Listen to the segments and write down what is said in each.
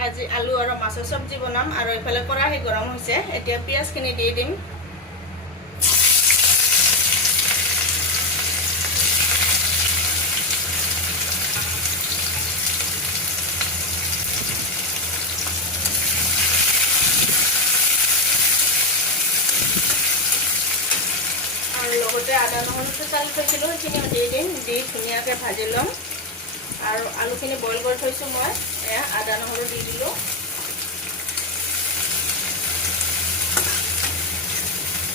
আজি আলু আৰু মাছৰ চব্জি বনাম আৰু এইফালে কেৰাহী গৰম হৈছে। এতিয়া পিঁয়াজখিনি দি দিম। আৰু লগতে আদা নহৰুটো চালি থৈছিলোঁ সেইখিনিও দি দিম। দি ধুনীয়াকৈ ভাজি ল'ম। আৰু আলুখিনি বইল কৰি থৈছোঁ মই এয়া আদা নহৰু দি দিলোঁ।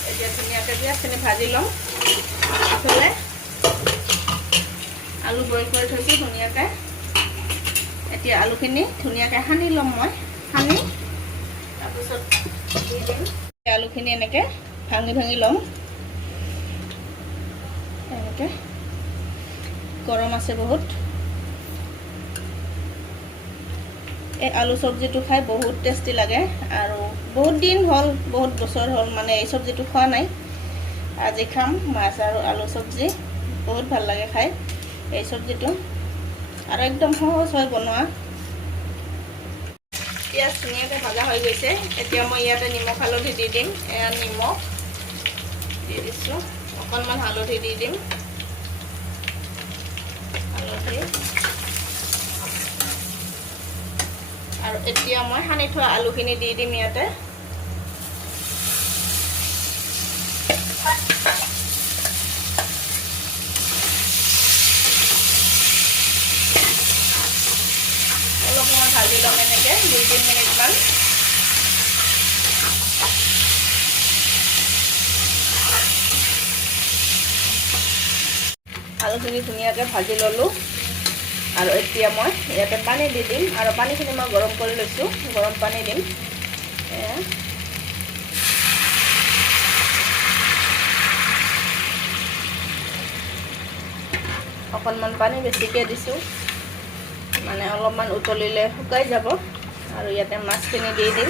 এতিয়া ধুনীয়াকৈ পিঁয়াজখিনি ভাজি ল'ম ইফালে আলু বইল কৰি থৈছোঁ ধুনীয়াকৈ। এতিয়া আলুখিনি ধুনীয়াকৈ সানি ল'ম মই, সানি তাৰপিছত দি দিম। আলুখিনি এনেকৈ ভাঙি ভাঙি ল'ম। এনেকৈ। গৰম আছে বহুত। এই আলু চব্জিটো খাই বহুত টেষ্টি লাগে আৰু বহুত দিন হ'ল, বহুত বছৰ হ'ল মানে এই চব্জিটো খোৱা নাই। আজি খাম মাছ আৰু আলু চব্জি, বহুত ভালো লাগে খাই এই চব্জিটো। আৰু একদম সহজ হয় বনোৱা। পিঁয়াজ ধুনীয়াকৈ ভজা হৈ গৈছে। এতিয়া মই ইয়াতে নিমখ হালধি দি দিম। এয়া নিমখ দি দিছোঁ। অকণমান হালধি দি দিম। হালধি। আৰু এতিয়া মই সানি থোৱা আলুখিনি দি দিম ইয়াতে। অলপ মই ভাজি ল'ম এনেকৈ, দুই তিনি মিনিটমান আলুখিনি ধুনীয়াকৈ ভাজি ল'লোঁ। আৰু এতিয়া মই ইয়াতে পানী দি দিম। আৰু পানীখিনি মই গৰম কৰি লৈছোঁ। গৰম পানী দিম। অকণমান পানী বেছিকৈ দিছোঁ। মানে অলপমান উতলিলে শুকাই যাব। আৰু ইয়াতে মাছখিনি দি দিম।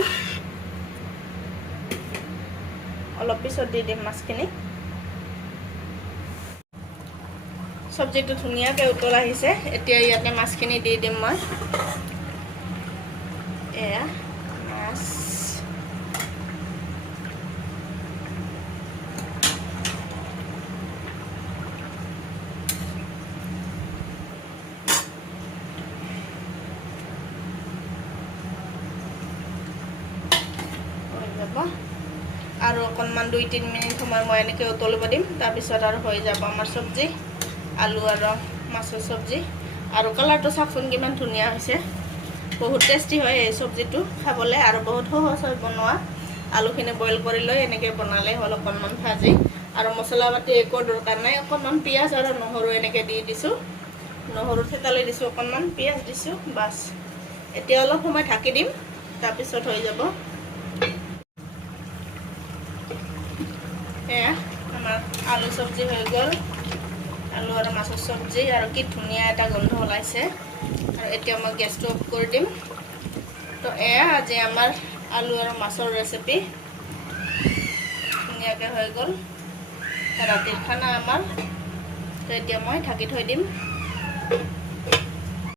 অলপ পিছত দি দিম মাছখিনি। চব্জিটো ধুনীয়াকৈ উতল আহিছে। এতিয়া ইয়াতে মাছখিনি দি দিম মই। এয়া, মাছ। আৰু অকণমান দুই তিনি মিনিট সময় মই এনেকৈ উতলিব দিম। তাৰপিছত আৰু হৈ যাব আমাৰ চব্জি। আলু আৰু মাছৰ চব্জি আৰু কালাৰটো চাওকচোন কিমান ধুনীয়া হৈছে। বহুত টেষ্টি হয় এই চব্জিটো খাবলৈ আৰু বহুত সহজ হয় বনোৱা। আলুখিনি বইল কৰি লৈ এনেকৈ বনালে হ'ল অকণমান ভাজি। আৰু মছলা পাতি একো দৰকাৰ নাই অকণমান পিঁয়াজ আৰু নহৰু এনেকৈ দি দিছোঁ। নহৰু থেতালি দিছোঁ অকণমান পিঁয়াজ দিছোঁ, বাছ। এতিয়া অলপ সময় ঢাকি দিম, তাৰপিছত হৈ যাব। এয়া আমাৰ আলু চব্জি হৈ গ'ল। আলু আৰু মাছৰ চব্জি আৰু কি ধুনীয়া এটা গোন্ধ ওলাইছে। আৰু এতিয়া মই গেছটো অফ কৰি দিম। তো এয়া আজি আমাৰ আলু আৰু মাছৰ ৰেচিপি ধুনীয়াকৈ হৈ গ'ল। ৰাতিৰ খানা আমাৰ। তো এতিয়া মই ঢাকি থৈ দিম।